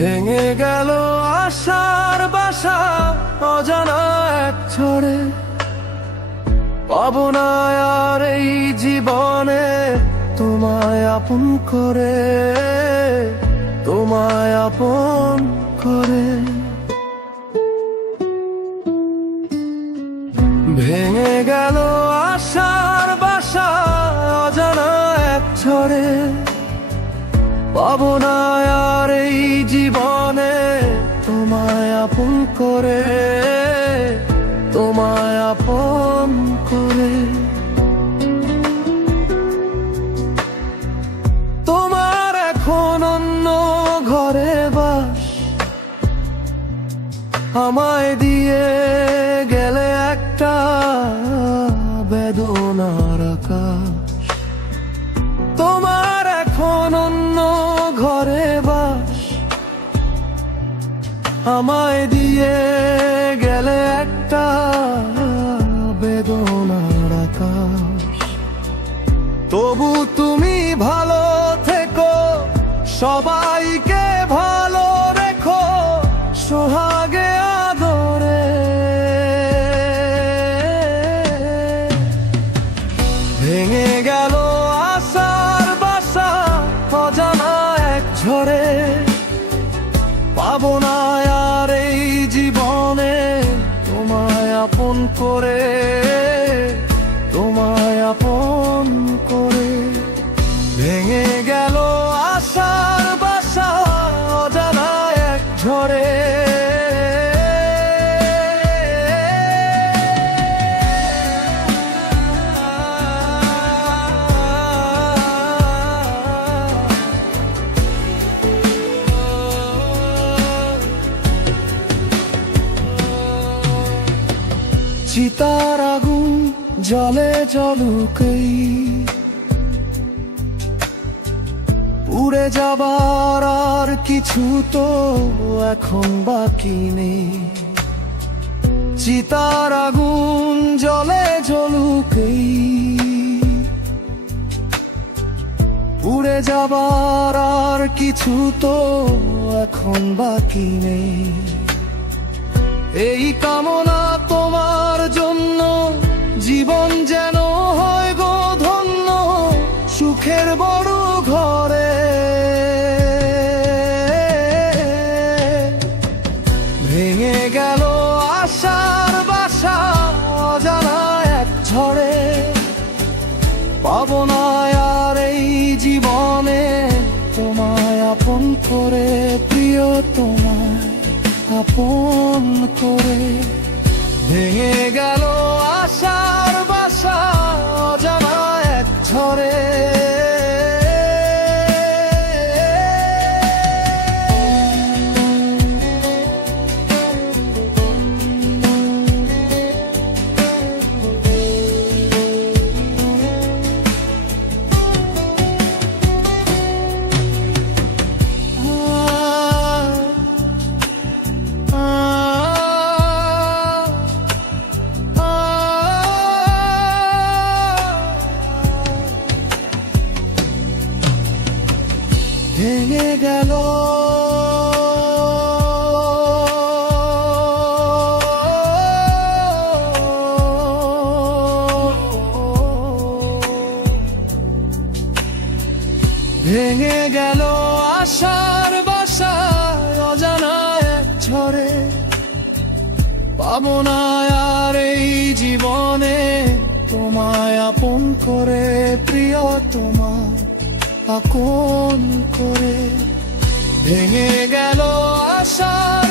ভেঙে গেল আশার বাসা অজানা এক ঝড়ে। পাবো না আর এই জীবনে তোমায় আপন করে, তোমায় আপন করে। ভেঙে গেল আশার বাসা অজানা এক ঝড়ে। পাবো না আর এই জীবনে তোমায় আপন করে, তোমায় আপন করে। তোমার এখন অন্য ঘরে বাস, আমায় দিয়ে গেলে একটা বেদনার আকাশ। তোমার এখন অন্য ঘরে বাস, আমায় দিয়ে গেলে একটা বেদনার আকাশ। তবু তুমি ভালো থেকো, সবাইকে ভালো রেখো, সোহাগে আদরে। ভেঙে গেল আশার বাসা অজানা এক ঝড়ে। পাবো না আর এই জীবনে তোমায় আপন করে, তোমায় আপন করে। ভেঙে গেল আশার বাসা অজানা এক ঝড়ে। চিতার আগুন জলে জ্বলুকেই, উড়ে যাবার আর কিছু তো এখন বাকি নেই। চিতার আগুন জলে জ্বলুকেই, উড়ে যাবার আর কিছু তো এখন বাকি নেই। এই কামনা তোমার জন্য, জীবন যেন হয় গো ধন্য সুখের বড় ঘরে। ভেঙে গেল আশার বাসা অজানা এক ঝড়ে। পাবো না আর এই জীবনে তোমায় আপন করে, প্রিয় তোমায় আপন করে। ভেঙে গেল আশার বাসা অজানা এক ঝড়ে। ভেঙে গেল ভেঙে গেল আশার বাসা অজানা এক ঝড়ে। পাবো না আর এই জীবনে তোমায় আপন করে, প্রিয় তোমায় আপন করে। ভেঙে গেল আশার